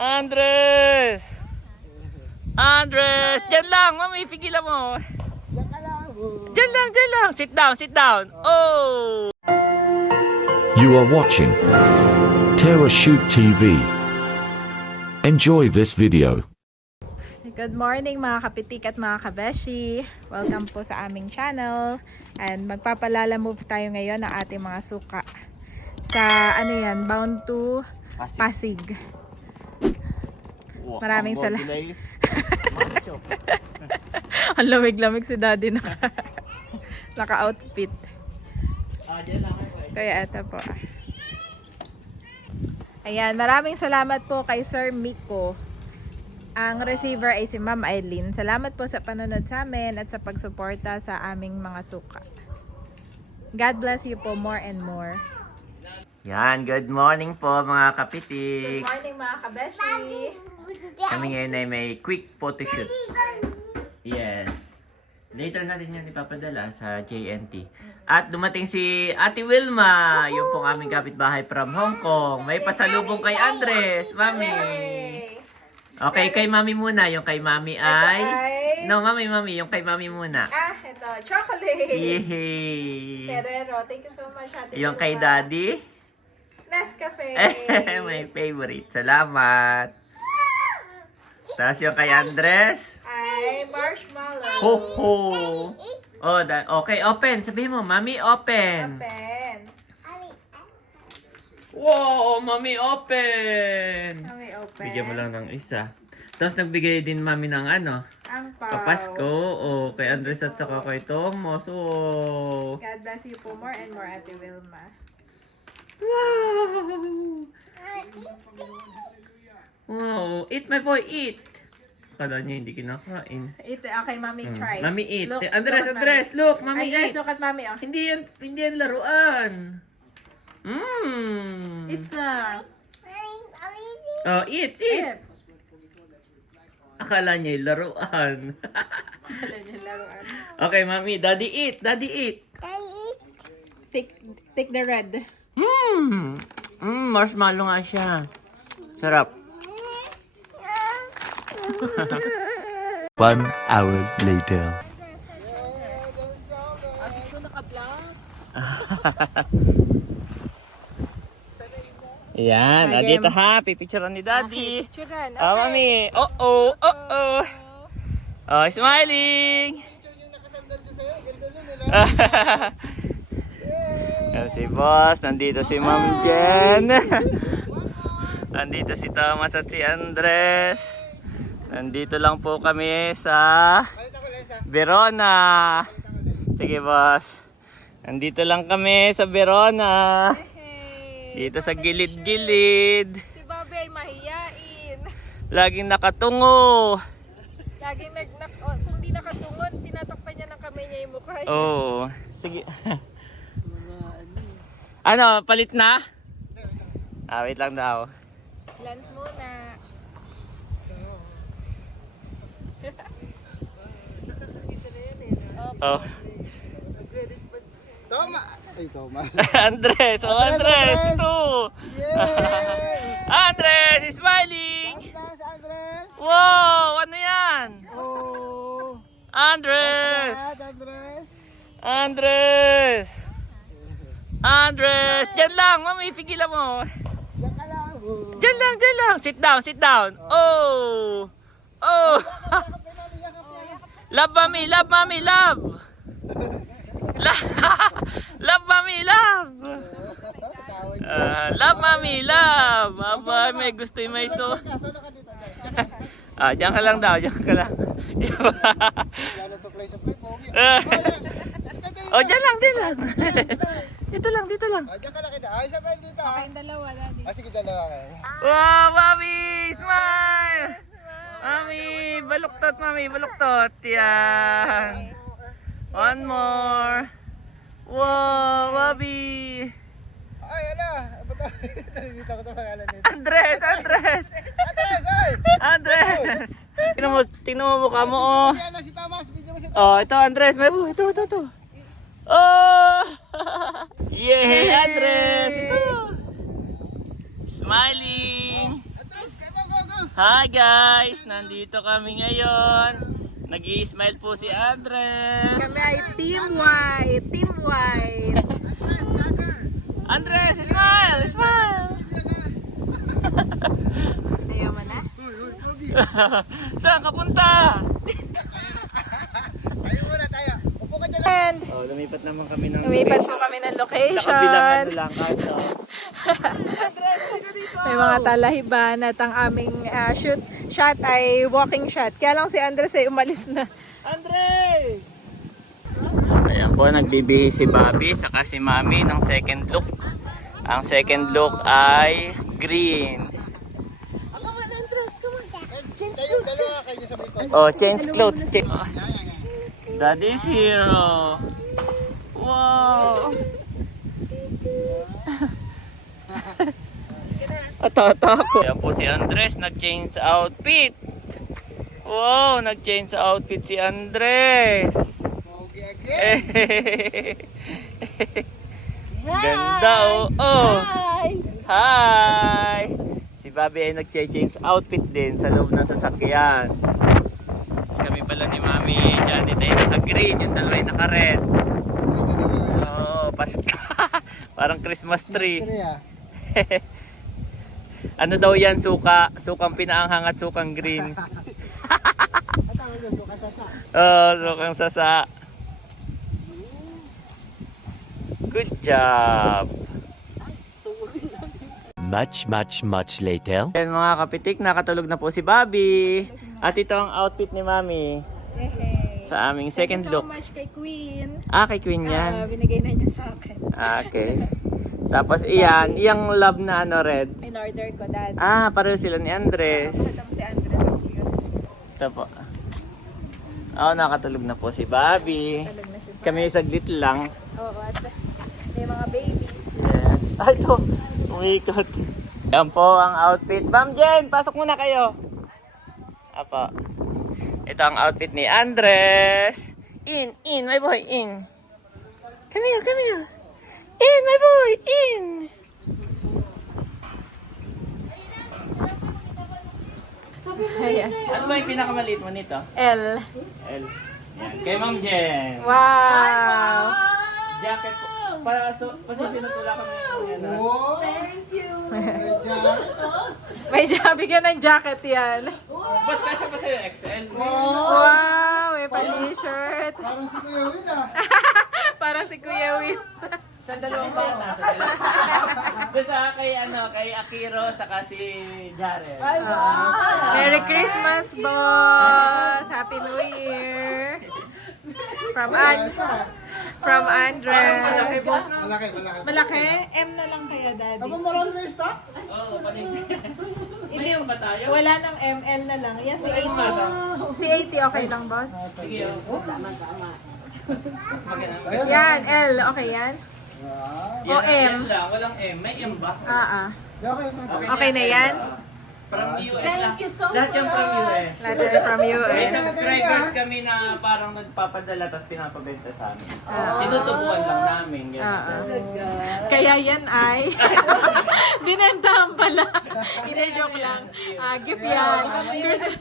Andres! Andres! Diyan lang, mami, pigilan mo. Diyan ka lang. Diyan lang, diyan lang. Sit down, sit down. Oh! You are watching Terra Shoot TV. Enjoy this video. Good morning mga kapitik at mga kabeshi. Welcome po sa aming channel. And magpapalala move tayo ngayon ng ating mga suka. Sa ano yan, bound to Pasig. Maraming salamat. Ang lamig-lamig si daddy naka-outfit. Kaya ito po. Ayan, maraming salamat po kay Sir Miko. Ang receiver ay si Ma'am Eileen. Salamat po sa panonood sa amin at sa pagsuporta sa aming mga suka. God bless you po more and more. Yan, good morning po mga kapitik. Good morning mga kabeshi. Kami ngayon ay may quick photo shoot. Yes. Later na rin yan ipapadala sa JNT. At dumating si Ate Wilma, yung pong aming kapitbahay from Hong Kong. May pasalubong kay Andres, Mami. Okay, kay Mami muna. Yung kay Mami ay... No, Mami, yung kay Mami muna. Ito, chocolate. Yehey! Ferrero, thank you so much, Ate Yung Wilma. kay Daddy? Nescafe. My favorite. Salamat. Tapos yung kay Andres? Ay, marshmallow. Ho ho! Oh, okay, open. Sabihin mo, Mami, open. Open. Wow, Mami, open. Mami, open. Bigyan mo lang ng isa. Tapos nagbigay din Mami ng ano? Ang pau. Papasko. Oh, kay Andres at saka kay Tomos. Oh. God bless you po more and more, Ate Wilma. Wow! Wow! Eat, my boy, eat! Akala niya hindi kinakain. Ito, okay, Mami, try. Mami, eat. Look, Andres, look, Andres, look! Mami, Andres, eat! look at Mami, oh. Hindi yan laruan. Mmm! It's a... Oh, eat! Akala niya yung laruan. Alam niyo, laruan. Okay, Mami, Daddy, eat! Daddy, eat! Take the red. Marshmallow nga siya. Sarap. 1 hour later. Yan, dito ha. Pipicturean ni Daddy. Picturean, Oh, Mami. Oh. Oh, smiling. Yan si Boss. Nandito si Ma'am Jen. Nandito si Thomas at si Andres. Nandito lang po kami sa Verona. Sige, Boss. Nandito lang kami sa Verona. Dito sa gilid-gilid. Si Bobby ay mahiyain. Laging nakatungo. Laging kung di nakatungon, tinatakpan niya ng kamay niya yung mukha. Oo. Sige. Ano, palit na? Wait lang daw. Lens muna. Oh. Toma! Ay, Thomas. Andres! Oh, Andres! Ito! Yay! Andres! Smiling! Andres, Andres! Wow! Ano yan? Oh! Andres! Andres! Andres! Andres! Diyan lang! Mami, pigilan mo! Diyan ka lang. Diyan lang, diyan lang! Sit down, sit down! Oh! Oh! Love, Mami! Love, Mami! Love! Love, Mami! Love! Love, Mami! Love! Aba, may gusto yung may so. Diyan ka lang daw, diyan ka lang. Lalo supply, pogi. Oh, diyan lang, diyan lang. Dito lang, dito lang. Diyan ka lang kita. Ay, sabay dito. Kayong dalawa, Daddy. Sige, dalawa kayo. Wow, Mami! Smile! Mami! Baluktot, Mami! Baluktot! Yan! One more! Wow, Mami! Ay, ala! Dito ko ito pangalan nito. Andres! Andres! Andres, ay! Andres! Tingnan mo mukha mo, oh! Yan na si Thomas. Video mo si Thomas. Oh, ito, Andres! May ito. Oh! Yay, Andres! Ito! Smiling! Andres, go, go, go! Hi guys! Nandito kami ngayon. Nag-i-smile po si Andres. Kami ay Team White. Team White. Andres, smile! Smile! Ayaw mo na? Saan ka punta? Tayo muna tayo. Upo ka dyan. And Oh, lumipat naman kami ng lumipat po kami ng Sa kabilang location. lang kanto. May mga talahiban at ang aming shot ay walking shot. Kaya lang si Andres ay umalis na. Andres! Ayan po, nagbibihis si Bobby saka si Mami ng second look. Ang second look ay green. Tayong dalawa kayo sa may kotse. Oh, change clothes. Daddy's hero. Wow! Atako. Ayan po si Andres, nag-change outfit. Wow, nag-change outfit si Andres. Okay, again. Ganda oh. Oh. Hi! Si Bobby ay nag-change outfit din sa loob ng sasakyan. Kami pala ni Mami Janet ay naka-green, yung dalawa ay naka-red. Oh, Pasko. Parang Christmas tree. Ano daw yan, suka? Sukang pinaanghang at sukang green. Oh, sukang sasa. Good job. Much later. Ayan mga kapitik, nakatulog na po si Bobby. At ito ang outfit ni Mami sa aming second look. much kay Queen. Ah, kay Queen yan. Binigay na niya sa akin. Okay. Tapos iyan, iyang love na ano red. In order ko, Dad. Ah, pareho sila ni Andres. Kasama si Andres. Ang cute. Ito po. Oh, nakatulog na po si Bobby. Talog na si Kami saglit lang. Oo, at may mga babies. Yes. Ay, ito. Umikot. Yan po ang outfit. Ma'am Jen, pasok muna kayo. Apa. Ito ang outfit ni Andres. In, my boy, in. Come here. In, my boy, in. Ayan. Ano ba yung pinakamaliit mo nito? L. L. Yan. Kay Ma'am Jen. Wow! Jacket po. Pasisunan ko lang kami. Oh, thank you. May bigyan ng jacket yan. Boss, kasya pa sa'yo XL. Wow! May pa-t-shirt. Parang si Kuya Win ah. Parang si Kuya Win. Sa dalawang bata. Doon sa kay Akiro, saka si Jared. Merry Christmas, boss! Happy New Year! From Andres. Malaki. Malaki? M na lang kaya, Daddy. Aba, marami na yung stock? Oo, panig. Hindi, ba tayo? wala nang ML na lang. Yan, si 80. Si 80 okay lang, boss? Sige, Yan, L. Okay yan? O M? Yan lang, walang M. May M ba? Okay na yan? From US lang. Lahat yan from US. Lahat from May US. subscribers kami na parang nagpapadala tapos pinapabenta sa amin. Tinutubuan lang namin. Kaya yan ay binentahan pala. Ine-joke lang. Gift yan. Christmas.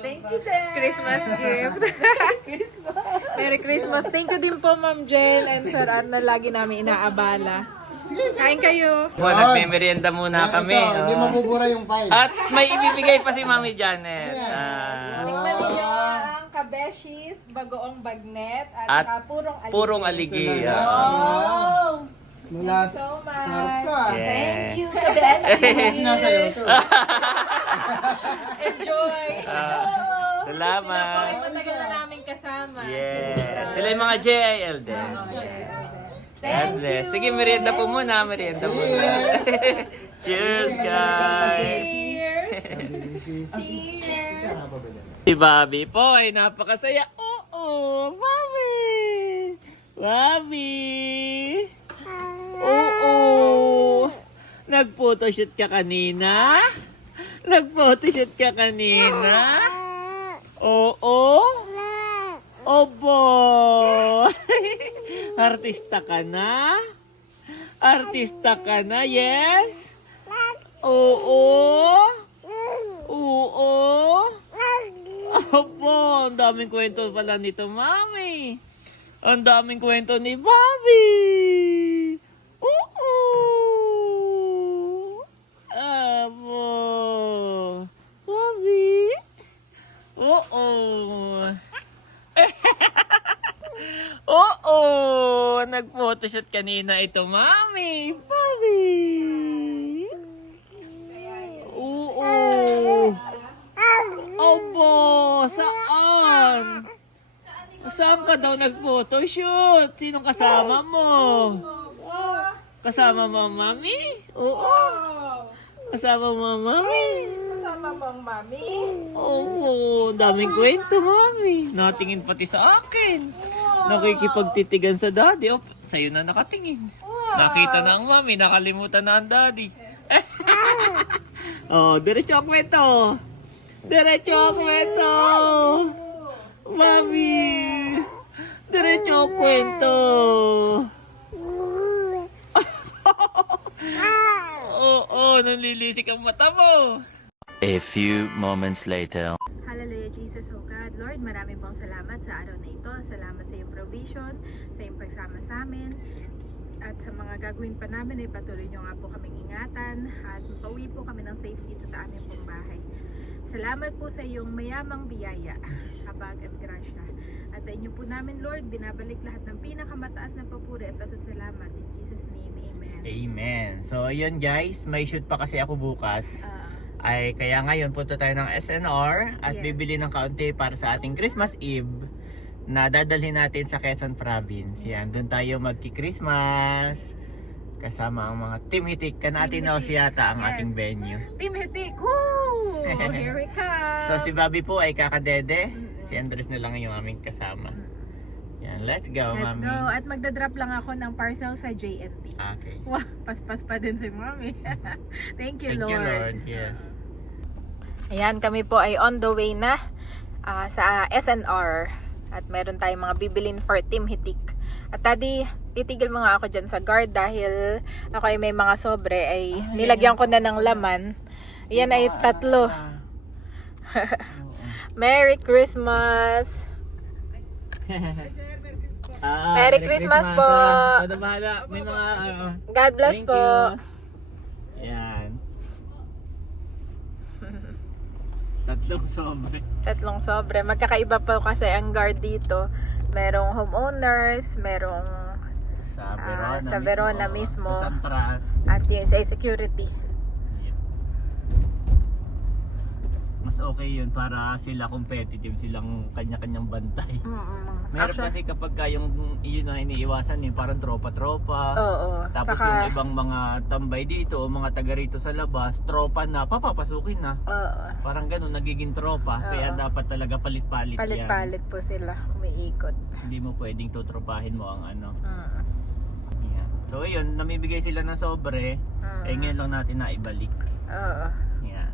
Thank you, Dad. Christmas gift. Merry Christmas. Thank you din po, Ma'am Jen and Sir Ad na lagi namin inaabala. Kain kayo. Nagme-merienda muna kami. Hindi mabubura yung pile. At may ibibigay pa si Mami Janet. Tikman ninyo ang kabeshis, bagoong bagnet, At at saka purong aligi. Wow! Mula So much. sarap ka. Thank you. Sinasayaw to. Enjoy! Salamat. Ay, matagal na namin kasama. Yes. Sila yung mga JIL din. God bless. Sige, merienda po muna. Merienda muna. Cheers, guys. Cheers! Si Bobby po ay napakasaya. Oo, Bobby! Bobby! Oo! Nag-photoshoot ka kanina? Nag-photoshoot ka kanina? Oo? Obo! Artista ka na? Artista ka na, yes? Oo? daming kwento pala nito, Mami. Ang daming kwento ni Bobby. Oo. Abo. Bobby. Oo. Oo. Nag-photoshoot kanina ito, Mami. Bobby. Oo. Opo, saan? Saan ka daw nag-photoshoot? Sinong kasama mo? Kasama mo, Mami? Oo. Kasama mo, Mami? Kasama mong mami. Oo, daming kwento, Mami. Natingin pati sa akin. Nakikipagtitigan sa daddy. Oh, sa'yo na nakatingin. Nakita na ang Mami, nakalimutan na ang daddy. Oh, diretso ang kwento. Diretso ang kwento. Mami. Diretso ang kwento. Oo, nanlilisik ang mata mo. A few moments later. Hallelujah, Jesus, oh God. Lord, marami pong salamat sa araw na ito. Salamat sa iyong provision, sa iyong pagsama sa amin. At sa mga gagawin pa namin ay patuloy nyo nga po kaming ingatan at pauwi po kami ng safe dito sa aming pong bahay. Salamat po sa iyong mayamang biyaya, habag at grasya. At sa inyo po namin, Lord, binabalik lahat ng pinakamataas na papuri at pasasalamat. In Jesus' name, Amen. Amen. So, ayun guys, may shoot pa kasi ako bukas. Ay, kaya ngayon punta tayo ng SNR at Yes. bibili ng kaunti para sa ating Christmas Eve na dadalhin natin sa Quezon Province. Yan, doon tayo magki-Christmas kasama ang mga Team Hitik. Kanati na yata ang Yes. ating venue. Team Hitik! Woo! Here we come! So si Bobby po ay kakadede. Si Andres na lang yung aming kasama. Yan, let's go, Let's Mami. go. At magdadrop lang ako ng parcel sa JNT. Okay. Wow, paspas pa din si Mami. Thank you, Thank Lord. you, Lord. Yes. Ayan, kami po ay on the way na sa SNR. At meron tayong mga bibilin for Team Hitik. At Daddy, itigil mo nga ako dyan sa guard dahil ako ay may mga sobre ay nilagyan ko na ng laman. Yan ay 3. Merry Christmas! Merry Christmas po! Kada bahala. May mga God bless thank po! you. Yan. 3 sobre. 3 sobre. Magkakaiba po kasi ang guard dito. Merong homeowners, merong sa Verona mismo. Sa Santras. at yung sa security. Mas okay yun para sila competitive, silang kanya-kanyang bantay. Meron kasi kapag yung yun na iniiwasan yung parang tropa-tropa. Oo. Tapos Tsaka, yung ibang mga tambay dito o mga taga rito sa labas, tropa na, papapasukin na. oo. Parang ganun, nagiging tropa. Kaya dapat talaga palit-palit yan. Palit-palit po sila. Umiikot. Hindi mo pwedeng tutropahin mo ang ano. Mm. Yan. So yun, namibigay sila ng sobre. Eh ngayon lang natin naibalik. Oo. Yan.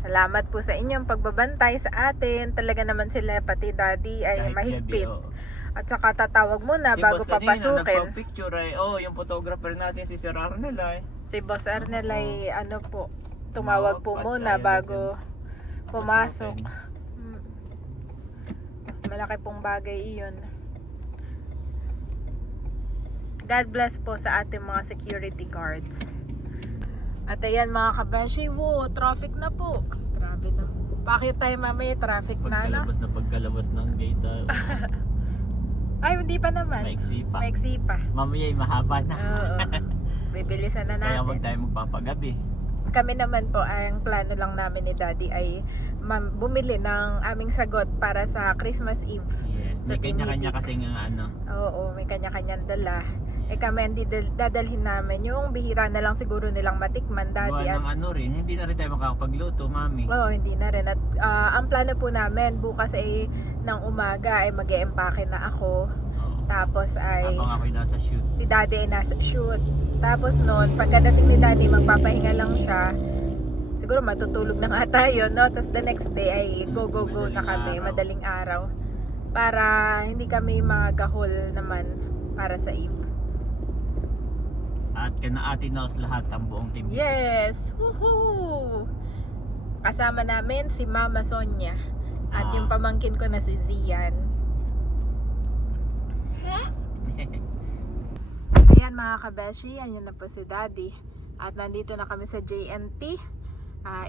Salamat po sa inyong pagbabantay sa atin. Talaga naman sila, pati daddy, ay Kahit mahigpit. gabi, oh. At saka tatawag muna Si bago boss kanina, papasukin. nagpa-picture ay, yung photographer natin si Sir Arnel ay. Si Boss Arnel ay ano po, tumawag po Tumawag, muna ayaw bago na pumasok. Pasukin. Mm. Malaki pong bagay iyon. God bless po sa ating mga security guards. At ayan mga kabeshi, traffic na po. Grabe na. Bakit tayo mamaya traffic na na? Pagkalabas ng gate. Ay, hindi pa naman. Maiksi pa. Maiksi pa. Mamaya ay mahaba na. Oo. Bibilisan na Kaya wag natin. tayo magpapagabi. Kami naman po, ang plano lang namin ni Daddy ay bumili ng aming sagot para sa Christmas Eve. Yes. Sa May kanya-kanya Team kasi nga ano. Oo, may kanya-kanyang dala. Kami hindi dadalhin namin yung bihira na lang siguro nilang matikman, Daddy. Gawa ng ano rin, hindi na rin tayo makakapagluto, Mami. Oo, hindi na rin. At ang plano po namin, bukas ay ng umaga ay mag-e-empake na ako. Oo. Tapos ay Habang ako'y nasa shoot. si Daddy ay nasa shoot. Tapos noon, pagkadating ni Daddy, magpapahinga lang siya. Siguro matutulog na nga tayo, no? Tapos the next day ay go na kami, madaling araw. Para hindi kami magahol naman para sa Eve. At kanaatin na lahat ang buong team. Yes! Woohoo! Kasama namin si Mama Sonia. At yung pamangkin ko na si Zian. Ayan mga kabeshi, yan na po si Daddy. At nandito na kami sa JNT.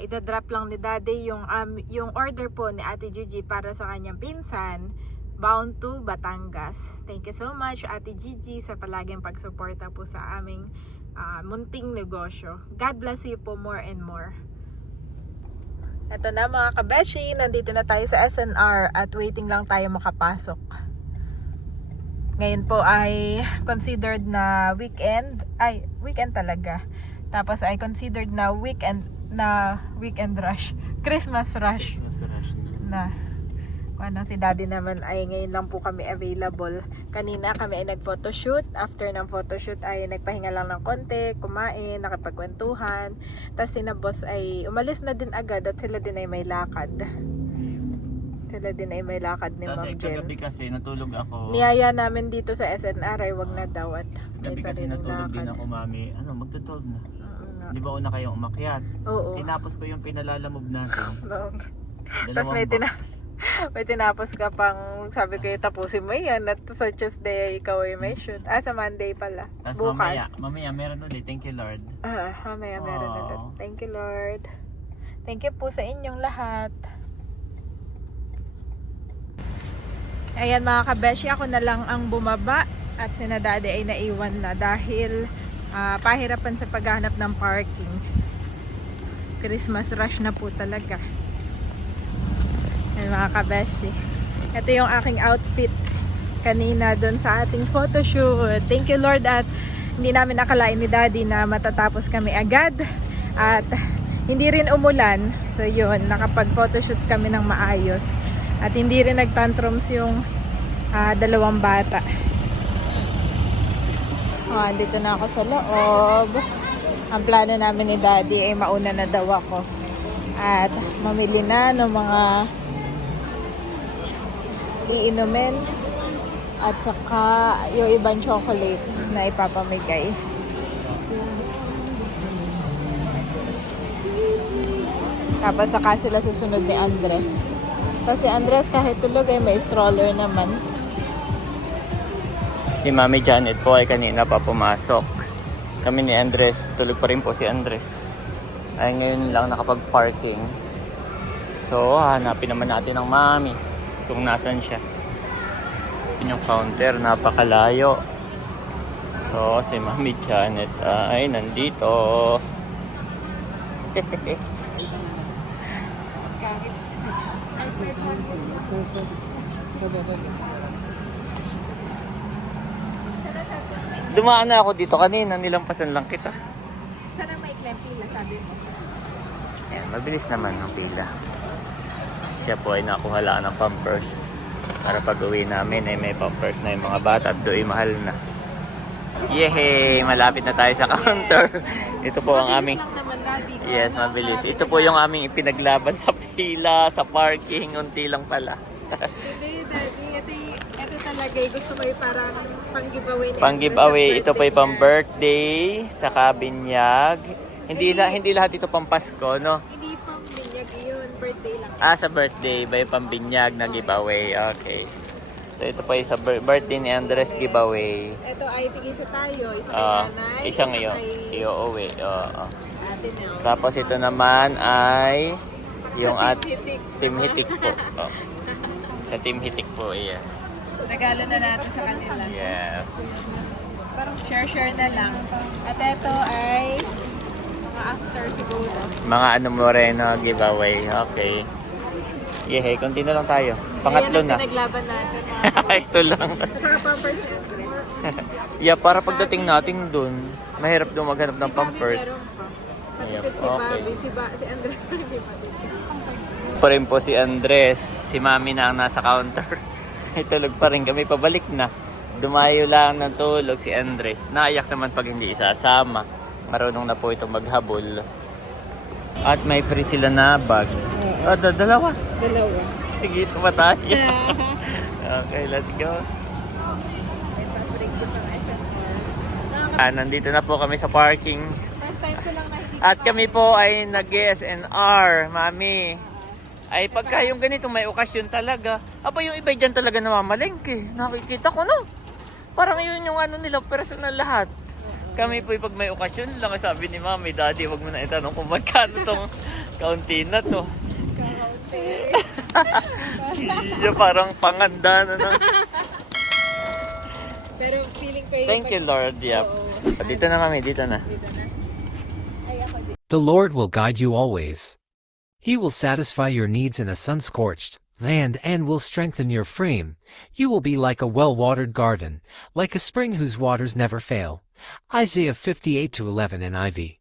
Idadrop lang ni Daddy yung order po ni Ate Gigi para sa kanyang pinsan, bound to Batangas. Thank you so much Ate Gigi sa palaging pagsuporta po sa aming munting negosyo. God bless you po more and more. Ito na mga kabeshi, nandito na tayo sa SNR at waiting lang tayo makapasok. Ngayon po ay considered na weekend talaga. Tapos ay considered na weekend rush, Christmas rush na. Ano, si Daddy naman ay ngayon lang po kami available. Kanina kami ay nag-photoshoot. After ng photoshoot ay nagpahinga lang ng konti, kumain, nakipagkwentuhan. Tapos si na boss ay umalis na din agad at sila din ay may lakad. Ni Ma'am Jen. Kagabi kasi natulog ako. Niyaya namin dito sa SNR ay wag na daw at may Gabi kasi sariling natulog din lakad. ako, mami. Magtutulog na. nga. Di ba una kayong umakyat? Oo. Tinapos ko yung pinalalamove natin. Tapos may tinapos ka pang sabi ko tapusin mo yan at sa Tuesday ikaw ay may shoot. Sa Monday pala. Tapos Bukas. mamaya meron ulit. Thank you Lord. Mamaya meron na doon. Thank you Lord. Thank you po sa inyong lahat. Ayan mga kabeshi, ako na lang ang bumaba at si Daddy ay naiwan na dahil pahirapan sa paghahanap ng parking. Christmas rush na po talaga. Ayan mga kabeshi. Ito yung aking outfit kanina doon sa ating photoshoot. Thank you Lord at hindi namin nakalain ni Daddy na matatapos kami agad at hindi rin umulan. So yun, nakapag-photoshoot kami ng maayos. At hindi rin nagtantrums yung dalawang bata. Dito na ako sa loob. Ang plano namin ni Daddy ay mauna na daw ako. At mamili na ng mga iinumin. At saka yung ibang chocolates na ipapamigay. Tapos saka sila susunod ni Andres. Kasi Andres kahit tulog ay may stroller naman. Si Mami Janet po ay kanina pa pumasok. Kami ni Andres, tulog pa rin po si Andres. Ay ngayon lang nakapag-parking. So hanapin naman natin ang Mami kung nasan siya. Yun yung counter, napakalayo. So si Mami Janet ay nandito. Dumaan na ako dito kanina, nilampasan lang kita. Sana may pila, sabi mo. Ayan, mabilis naman ang pila. Siya po ay nakuhalaan ng pampers. Para pag uwi namin ay may pampers na yung mga bata at doon mahal na. Yehey! Malapit na tayo sa counter. Ito po ang aming... Yes, mabilis. Ito po yung aming ipinaglaban sa pila, sa parking. Unti lang pala. Hindi, Daddy. Ito talaga. Gusto ko yung parang pang-giveaway. Pang-giveaway. Ito po yung pang-birthday sa kabinyag. Hindi lahat ito pang Pasko, no? Hindi pang-binyag yun. Birthday lang. Sa birthday. Ba yung pang-binyag na giveaway. Okay. So ito po yung sa birthday ni Andres giveaway. Ito ay tigisa tayo. Isa kay nanay. Isang isa iyo. kay I-uwi. Ate Nels. Tapos ito naman ay yung Hitik. Team Hitik po. Sa Team Hitik po, iya. Regalo na natin sa kanila. Yes. Parang share na lang. At ito ay mga after siguro. Mga Moreno giveaway. Okay. Yehey, konti na lang tayo. Pangatlo Ayan na. ang pinaglaban natin. Ito lang. At saka pampers niya. Yeah, para pagdating natin dun, mahirap doon maghanap ng Si Bobby pampers. meron pa. Ayan, Matipid si okay. Bobby. Si Andres pa hindi matipid. Pa rin po si Andres. Si Mami na ang nasa counter. Tulog pa rin kami, pabalik na. Dumayo lang ng tulog si Andres. Naiyak naman pag hindi isasama. Marunong na po itong maghabol. At may free sila na bag. Dalawa. Sige, sama tayo. Okay, let's go. Nandito na po kami sa parking. First time ko lang nakikita. At kami po ay nag-SNR, Mami. Ay, pagka yung ganito may okasyon talaga. Aba, yung iba dyan talaga namamalengke. Nakikita ko, no? Parang yun yung ano nila, personal lahat. Kami po pag may okasyon lang, sabi ni Mami, Daddy, wag mo na itanong kung magkano tong kaunti na to. Iya, parang panganda na ng... Pero feeling ko Thank you, Lord. Yep. Dito na, Mami, dito na. The Lord will guide you always. He will satisfy your needs in a sun-scorched land and will strengthen your frame. You will be like a well-watered garden, like a spring whose waters never fail. Isaiah 58:11 NIV.